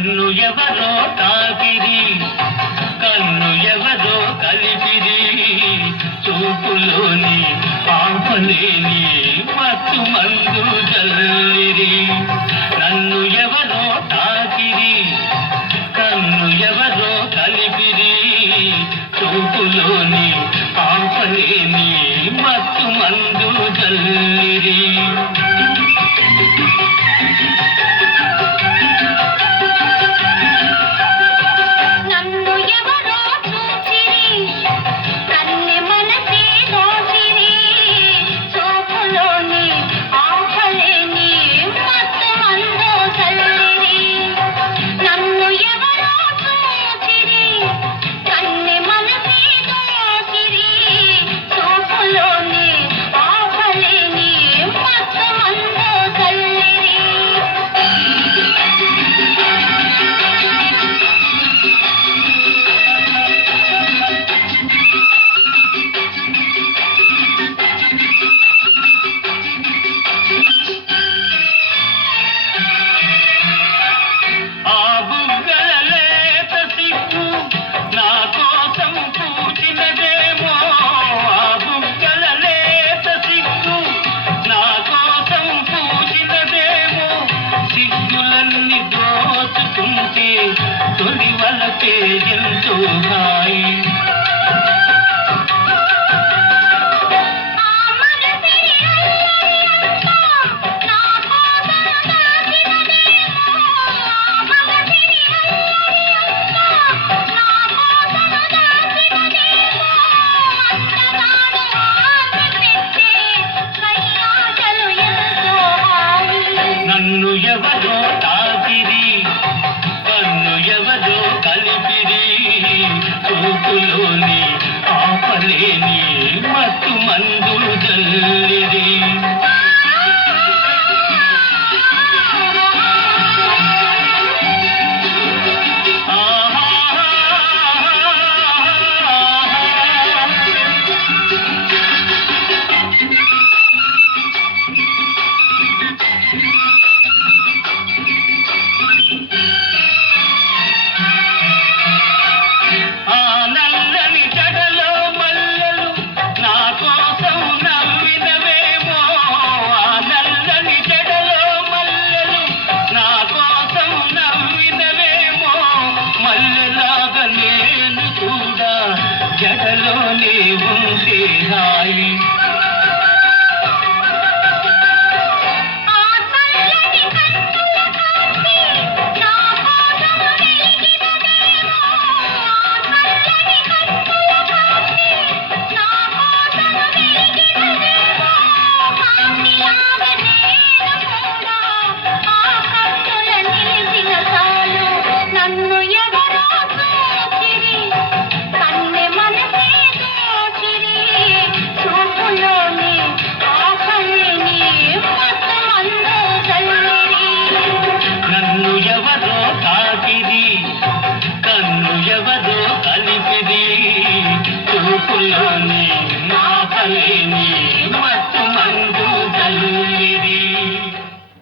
కన్ను ఎవరో తాకిరి కన్ను ఎవరో కలిపిరి. చూపులోని పాపలేని మత్తు మందు చల్లిరి నన్ను ఎవరో తాకిరి కన్ను ఎవరో కలిపిరి. చూపులోని పాపలేని మత్తు మందు చల్లిరి కలలన్నీ దోచుకుంటే తొలి వలపే ఎంతో హాయి నన్ను ఎవరు ಮುಕುಲು నా బలేని నా